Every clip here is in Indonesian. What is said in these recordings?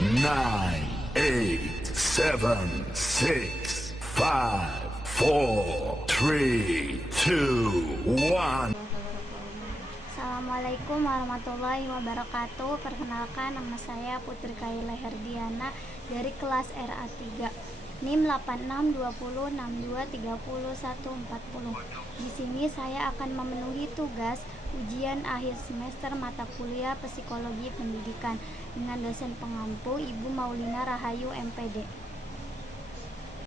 nine, eight, seven, six, five, four, three, two, one. Assalamualaikum warahmatullahi wabarakatuh. Perkenalkan, nama saya Putri Kaila Herdiana dari kelas RA3, NIM 862062304140. Di sini saya akan memenuhi tugas ujian akhir semester mata kuliah Psikologi Pendidikan dengan dosen pengampu Ibu Maulina Rahayu MPD.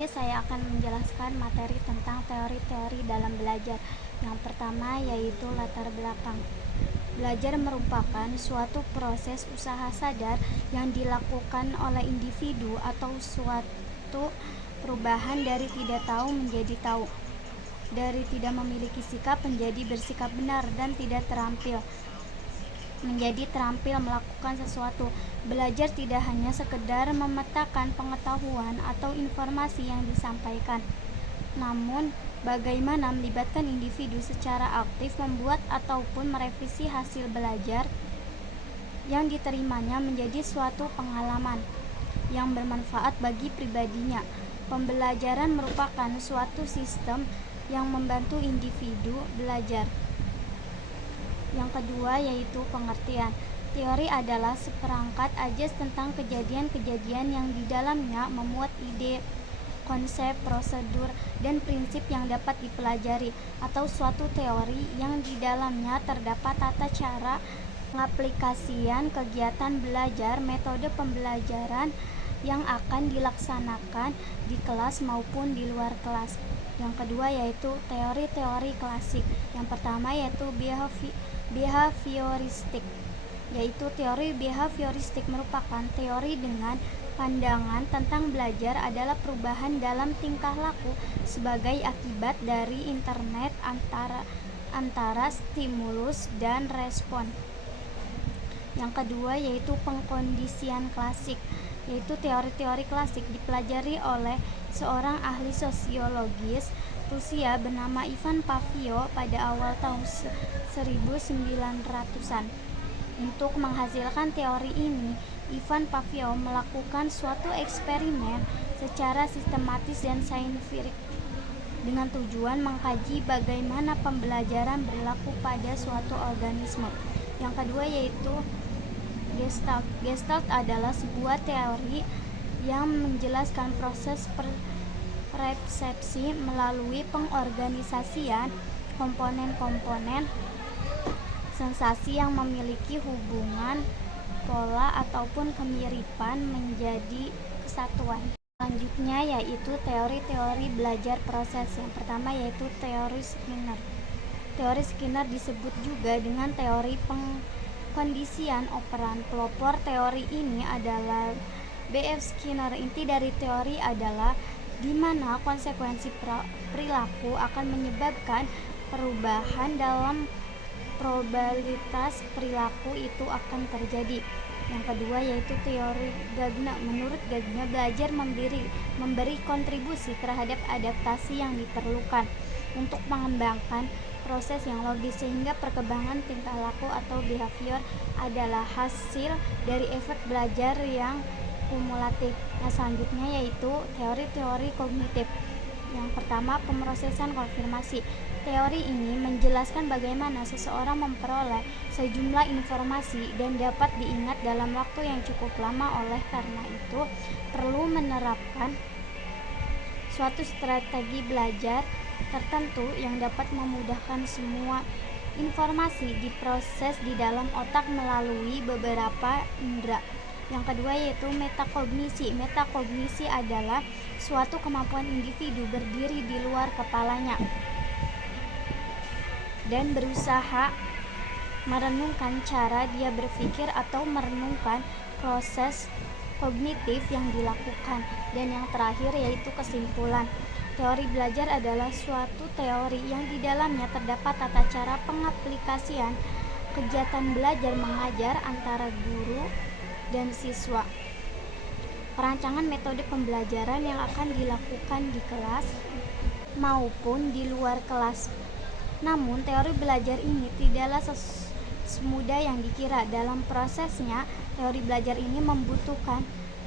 Saya akan menjelaskan materi tentang teori-teori dalam belajar. Yang pertama yaitu latar belakang. Belajar merupakan suatu proses usaha sadar yang dilakukan oleh individu atau suatu perubahan dari tidak tahu menjadi tahu, dari tidak memiliki sikap menjadi bersikap benar, dan tidak terampil menjadi terampil melakukan sesuatu. Belajar tidak hanya sekedar memetakan pengetahuan atau informasi yang disampaikan, namun bagaimana melibatkan individu secara aktif membuat ataupun merevisi hasil belajar yang diterimanya menjadi suatu pengalaman yang bermanfaat bagi pribadinya. Pembelajaran merupakan suatu sistem yang membantu individu belajar. Yang kedua yaitu pengertian. Teori adalah seperangkat ajas tentang kejadian-kejadian yang di dalamnya memuat ide, konsep, prosedur, dan prinsip yang dapat dipelajari, atau suatu teori yang di dalamnya terdapat tata cara pengaplikasian kegiatan belajar, metode pembelajaran yang akan dilaksanakan di kelas maupun di luar kelas. Yang kedua yaitu teori-teori klasik. Yang pertama yaitu behavioristik. Yaitu teori behavioristik merupakan teori dengan pandangan tentang belajar adalah perubahan dalam tingkah laku sebagai akibat dari internet antara stimulus dan respon. Yang kedua yaitu pengkondisian klasik. Yaitu teori-teori klasik dipelajari oleh seorang ahli sosiologis Rusia bernama Ivan Pavlov pada awal tahun 1900-an. Untuk menghasilkan teori ini, Ivan Pavlov melakukan suatu eksperimen secara sistematis dan saintifik dengan tujuan mengkaji bagaimana pembelajaran berlaku pada suatu organisme. Yang kedua yaitu Gestalt. Gestalt adalah sebuah teori yang menjelaskan proses persepsi melalui pengorganisasian komponen-komponen sensasi yang memiliki hubungan, pola, ataupun kemiripan menjadi kesatuan. Selanjutnya yaitu teori-teori belajar proses. Yang pertama yaitu teori Skinner. Teori Skinner disebut juga dengan teori pengkondisian operan. Pelopor teori ini adalah B.F. Skinner. Inti dari teori adalah di mana konsekuensi perilaku akan menyebabkan perubahan dalam probabilitas perilaku itu akan terjadi. Yang kedua yaitu teori Gagné. Menurut Gagné, belajar memberi kontribusi terhadap adaptasi yang diperlukan untuk mengembangkan proses yang logis, sehingga perkembangan tingkah laku atau behavior adalah hasil dari efek belajar yang kumulatif. Nah, selanjutnya yaitu teori-teori kognitif. Yang pertama, pemrosesan konfirmasi. Teori ini menjelaskan bagaimana seseorang memperoleh sejumlah informasi dan dapat diingat dalam waktu yang cukup lama. Oleh karena itu, perlu menerapkan suatu strategi belajar tertentu yang dapat memudahkan semua informasi diproses di dalam otak melalui beberapa indera. Yang kedua yaitu metakognisi. Metakognisi adalah suatu kemampuan individu berdiri di luar kepalanya dan berusaha merenungkan cara dia berpikir atau merenungkan proses kognitif yang dilakukan. Dan yang terakhir yaitu kesimpulan. Teori belajar adalah suatu teori yang di dalamnya terdapat tata cara pengaplikasian kegiatan belajar mengajar antara guru dan siswa, perancangan metode pembelajaran yang akan dilakukan di kelas maupun di luar kelas. Namun, teori belajar ini tidaklah semudah yang dikira. Dalam prosesnya, Teori belajar ini membutuhkan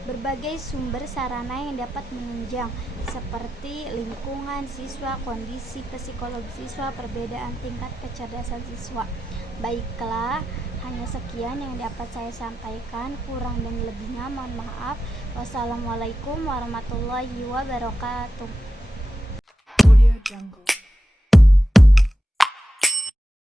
berbagai sumber sarana yang dapat menunjang, seperti lingkungan siswa, kondisi psikologi siswa, perbedaan tingkat kecerdasan siswa. Baiklah, hanya sekian yang dapat saya sampaikan. Kurang dan lebihnya mohon maaf. Wassalamualaikum warahmatullahi wabarakatuh. Audio Jungle.